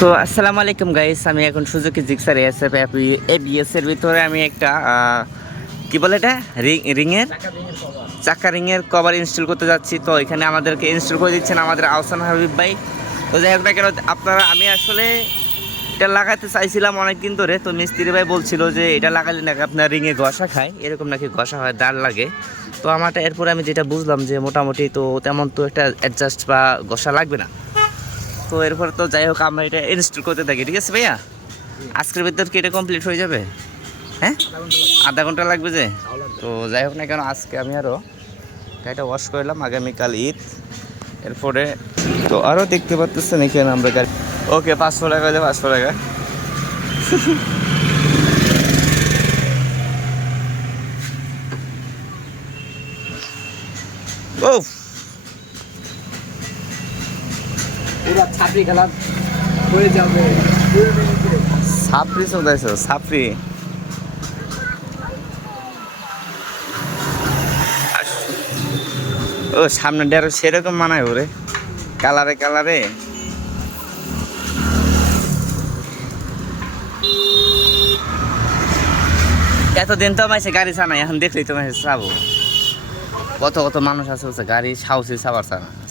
তো আসসালামু আলাইকুম গাইস, আমি এখন সুজুকি জিক্সার এসএফ এবিএস এর ভিতরে আমি একটা কি বলে এটা রিংয়ের চাকা রিংয়ের কভার ইনস্টল করতে যাচ্ছি। তো এখানে আমাদেরকে ইনস্টল করে দিচ্ছেন আমাদের আহসান হাবিব ভাই। তো যাই হোক না কেন আপনারা, আমি আসলে এটা লাগাতে চাইছিলাম অনেক দিন ধরে। তো মিস্ত্রি ভাই বলছিল যে এটা লাগালে নাকি আপনার রিংয়ে ঘষা খায়, এরকম নাকি ঘষা হয়, দাঁড় লাগে। তো আমারটা এরপরে আমি যেটা বুঝলাম যে মোটামুটি তো তেমন তো একটা অ্যাডজাস্ট বা ঘষা লাগবে না। তো এরপর তো যাই হোক আমরা এটা ইনস্টল করতে থাকি। ঠিক আছে ভাইয়া, আজকের ভিতর কি এটা কমপ্লিট হয়ে যাবে? হ্যাঁ, আধা ঘন্টা লাগবে যে। তো যাই হোক না কেন, আজকে আমি আরও গাড়িটা ওয়াশ করলাম, আগামীকাল ঈদ। এরপরে তো আরও দেখতে পাচ্ছেন এখানে আমরা গাড়ি। ওকে, 500 টাকা হলে 500 টাকা। ও পুরো ছাপড়ি খেলা হয়ে যাবে। সাপড়ি চলতেছে, সাপড়ি। ও সামনে ডেরো সেরকম মানায় ওরে, কালারে কালারে। এতদিন তো মাইছে গাড়ি চানাই, এখন দেখলেই তো মাইছে চাবো। কত কত মানুষ আছে হচ্ছে গাড়ি সাহসী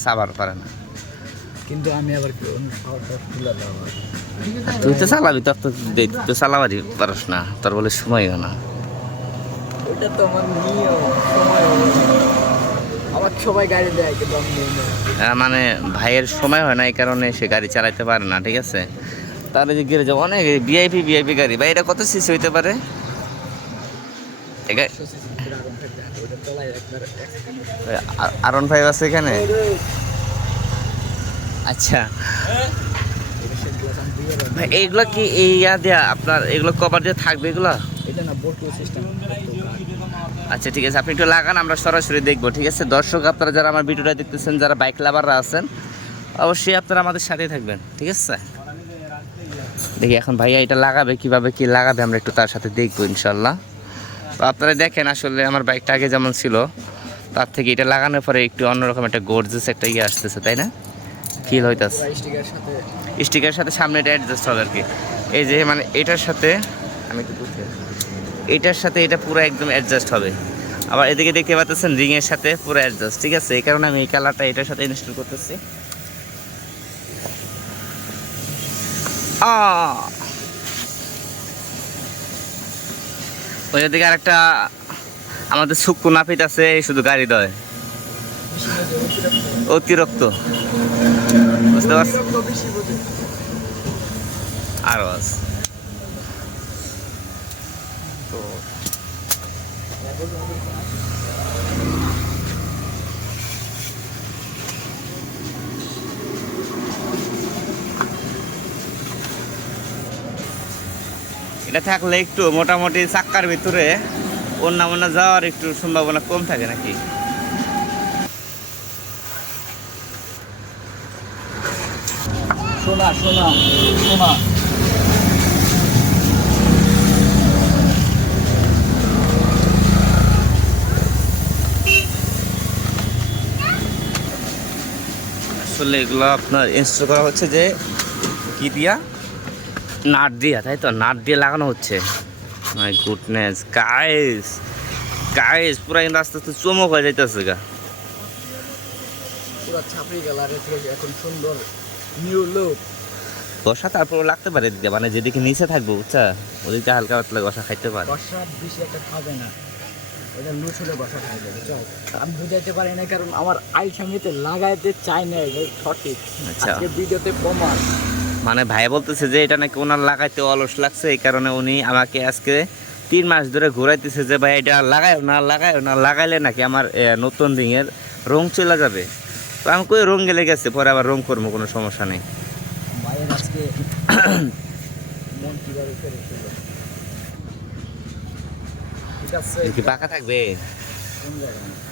সাবার পারে না। কিন্তু আমি আবার তুই তো চালাবি, তোর তো চালাবারই পারস না, তোর বলে সময়ও না। ওইটা তো আমার নিয়ম, সময় হবে না। আমার সবাই গাড়ি দেয় কিন্তু আমি নিই না। মানে ভাইয়ের সময় হয় না, এই কারণে সে গাড়ি চালাতে পারে না। ঠিক আছে, তার যে গিয়ে যাবো অনেক ভিআইপি গাড়ি। ভাই এটা কত সিসি হইতে পারে? R15 আছে এখানে। আচ্ছা ভাই, এইগুলা কি এই দেয়া আপনার, এগুলো কভার দিয়ে থাকবে এগুলা? এটা না বোটলো সিস্টেম। আচ্ছা ঠিক আছে, আপনি একটু লাগান, আমরা সরাসরি দেখবো। ঠিক আছে দর্শক, আপনারা যারা আমার ভিডিওটা দেখতেছেন, যারা বাইক লাভাররা আছেন, অবশ্যই আপনারা আমাদের সাথেই থাকবেন। ঠিক আছে, দেখি এখন ভাইয়া এটা লাগাবে কিভাবে, কি লাগাবে আমরা একটু তার সাথে দেখবো ইনশাল্লাহ। তো আপনারা দেখেন, আসলে আমার বাইকটা আগে যেমন ছিল তার থেকে এটা লাগানোর পরে একটু অন্যরকম একটা গর্জিয়াস একটা ইয়ে আসতেছে, তাই না? ফিল হইতাছে। স্টিকারের সাথে সামনে এটা অ্যাডজাস্ট হবে আর কি। এই যে মানে এটার সাথে আমি একটু বুঝতে, এটার সাথে এটা পুরো একদম অ্যাডজাস্ট হবে। আবার এদিকে দেখতে পাচ্ছেন রিংয়ের সাথে পুরো অ্যাডজাস্ট। ঠিক আছে, এই কারণে আমি এই কালারটা এটার সাথে ইনস্টল করতেছি। ওই দিকে আরেকটা আমাদের সুক্কু নাপিত আছে, শুধু গাড়ি দেয় অতিরিক্ত, বুঝতে পারছি। আরো আছে তো এটা থাকলে একটু মোটামুটি চাক্কার ভিতরে অন্য যাওয়ার একটু সম্ভাবনা কম থাকে নাকি? শোনা শোনা শোনা আসলে এগুলো আপনার ইনস্টল করা হচ্ছে যে কি দিয়া, নাট দিয়া, তাই তো নাট দিয়ে লাগানো হচ্ছে। মাই গুডনেস গাইস, গাইস পুরা কিন্তু আস্তে আস্তে চমক হয়ে যাইতেছে গা। পুরো ছাপড়ি গেলা এখন সুন্দর নিউ লুক। ঘষা তারপর লাগতে পারে দিতে, মানে যেদিকে নিচে থাকবো বুঝছা, ওদিকে হালকা পাতলা ঘষা খাইতে পারে। বর্ষা বেশি একটা খাবে না, এটা লুজ হলে বর্ষা খাবে। বুঝছো, আমি বুঝাইতে পারি না কারণ আমার আইল সঙ্গীতে লাগাইতে চাই না, এটা সঠিক। আচ্ছা, আজকে ভিডিওতে প্রমাণ। মানে ভাই বলতেছে যে এটা নাকি ওনার লাগাইতে অলস লাগছে, এই কারণে উনি আমাকে আজকে 3 মাস ধরে ঘুরাইতেছে যে ভাই এটা লাগায় না, লাগাইলে নাকি আমার নতুন রিংয়ের রং চলে যাবে। তো আমি কই রং গেলে গেছে, পরে আবার রং করবো, কোনো সমস্যা নেই। ভাইয়ের আজকে মন কিভাবে ফেরেছিল। ঠিক আছে, কি পাকা থাকবে? কোন জায়গায়